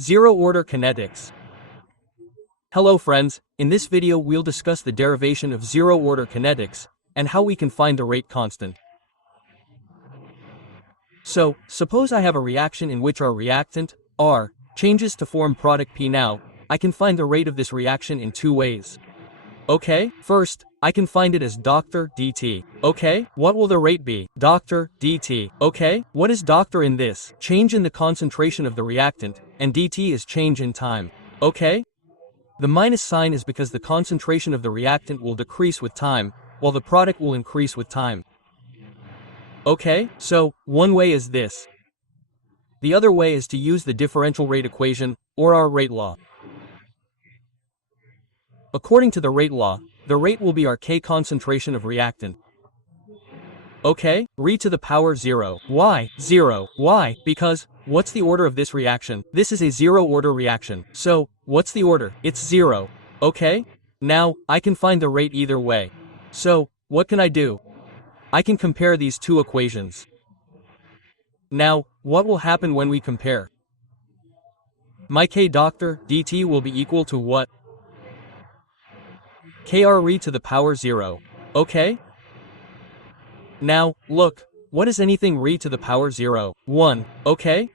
Zero-order kinetics. Hello friends, in this video we'll discuss the derivation of zero-order kinetics, and how we can find the rate constant. So, suppose I have a reaction in which our reactant, R, changes to form product P. Now, I can find the rate of this reaction in two ways. Okay, first, I can find it as Dr. dt. Okay, what will the rate be? Dr. dt. Okay, what is Dr in this? Change in the concentration of the reactant, and dt is change in time. Okay? The minus sign is because the concentration of the reactant will decrease with time, while the product will increase with time. Okay, so, one way is this. The other way is to use the differential rate equation, or our rate law. According to the rate law, the rate will be our K concentration of reactant. Okay, re to the power 0. Why? 0. Why? Because, what's the order of this reaction? This is a zero-order reaction. So, what's the order? It's 0. Okay? Now, I can find the rate either way. So, what can I do? I can compare these two equations. Now, what will happen when we compare? My K Dr. dt will be equal to what? Kr re to the power 0. Okay? Now, look, what is anything re to the power 0? 1, okay?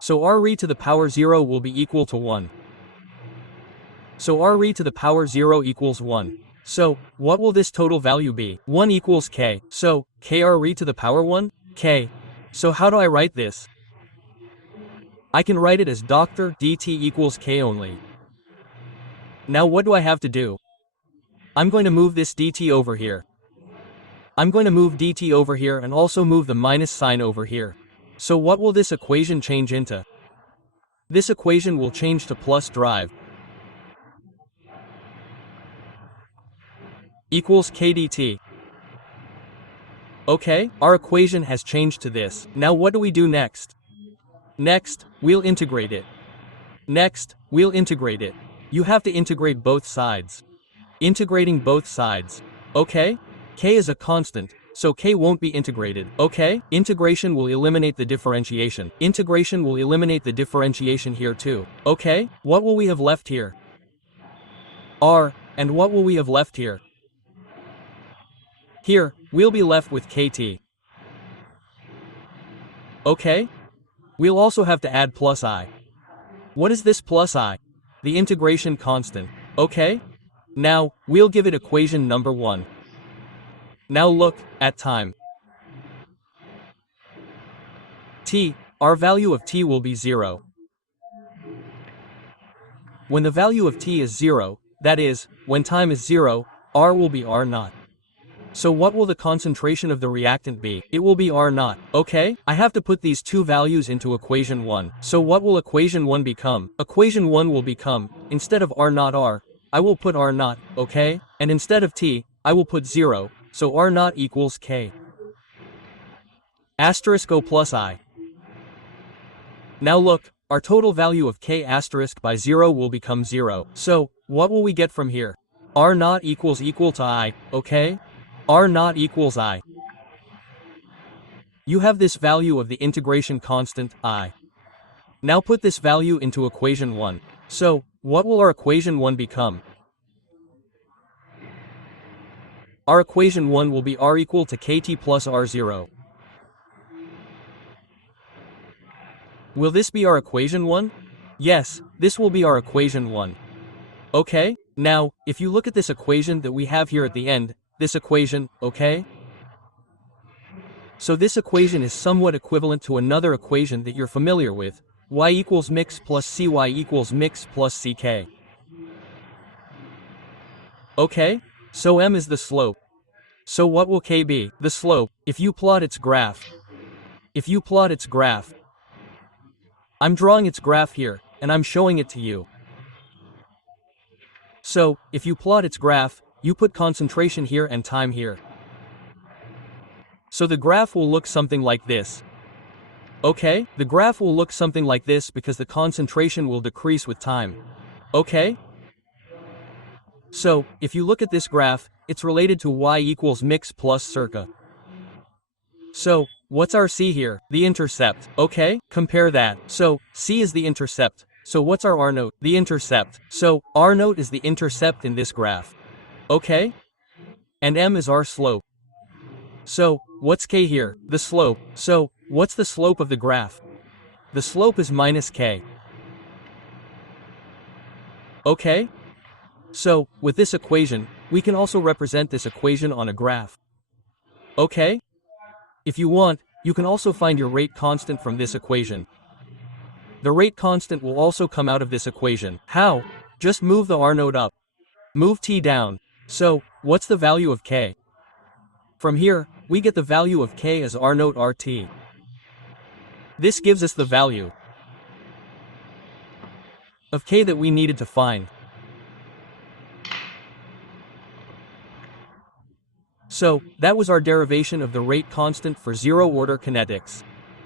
So r re to the power 0 will be equal to 1. So r re to the power 0 equals 1. So, what will this total value be? 1 equals k. So, kr re to the power 1? K. So how do I write this? I can write it as Dr. dt equals k only. Now what do I have to do? I'm going to move this dt over here. I'm going to move dt over here and also move the minus sign over here. So what will this equation change into? This equation will change to plus drive. Equals k dt. Okay, our equation has changed to this. Now what do we do next? Next, we'll integrate it. You have to integrate both sides. Integrating both sides. Okay? K is a constant, so K won't be integrated. Okay? Integration will eliminate the differentiation. Integration will eliminate the differentiation here too. Okay? What will we have left here? R, and what will we have left here? Here, we'll be left with KT. Okay? We'll also have to add plus I. What is this plus I? The integration constant. Okay? Now, we'll give it equation number 1. Now look, at time t, our value of t will be 0. When the value of t is 0, that is, when time is 0, R will be R naught. So what will the concentration of the reactant be? It will be R naught. Okay? I have to put these two values into equation 1. So what will equation 1 become? Equation 1 will become, instead of R naught R, I will put R naught, okay? And instead of t, I will put 0, so R naught equals k. Asterisk O plus I. Now look, our total value of k asterisk by 0 will become 0. So, what will we get from here? R naught equals equal to I, okay? R naught equals I. You have this value of the integration constant, I. Now put this value into equation 1. So, what will our equation 1 become? Our equation 1 will be R equal to KT plus R0. Will this be our equation 1? Yes, this will be our equation 1. Okay? Now, if you look at this equation that we have here at the end, this equation, okay? So this equation is somewhat equivalent to another equation that you're familiar with, y equals mix plus cy equals mix plus ck. Okay? So m is the slope. So what will k be? The slope, if you plot its graph. I'm drawing its graph here, and I'm showing it to you. So, if you plot its graph, you put concentration here and time here. So the graph will look something like this. Okay? The graph will look something like this because the concentration will decrease with time. Okay? So, if you look at this graph, it's related to y equals mix plus circa. So, what's our c here? The intercept. Okay? Compare that. So, c is the intercept. So what's our R0? The intercept. So, R0 is the intercept in this graph. Okay? And M is our slope. So, what's K here? The slope. So, what's the slope of the graph? The slope is minus K. Okay? So, with this equation, we can also represent this equation on a graph. Okay? If you want, you can also find your rate constant from this equation. The rate constant will also come out of this equation. How? Just move the R0 up. Move T down. So, what's the value of K? From here, we get the value of K as R0 RT. This gives us the value of K that we needed to find. So, that was our derivation of the rate constant for zero-order kinetics.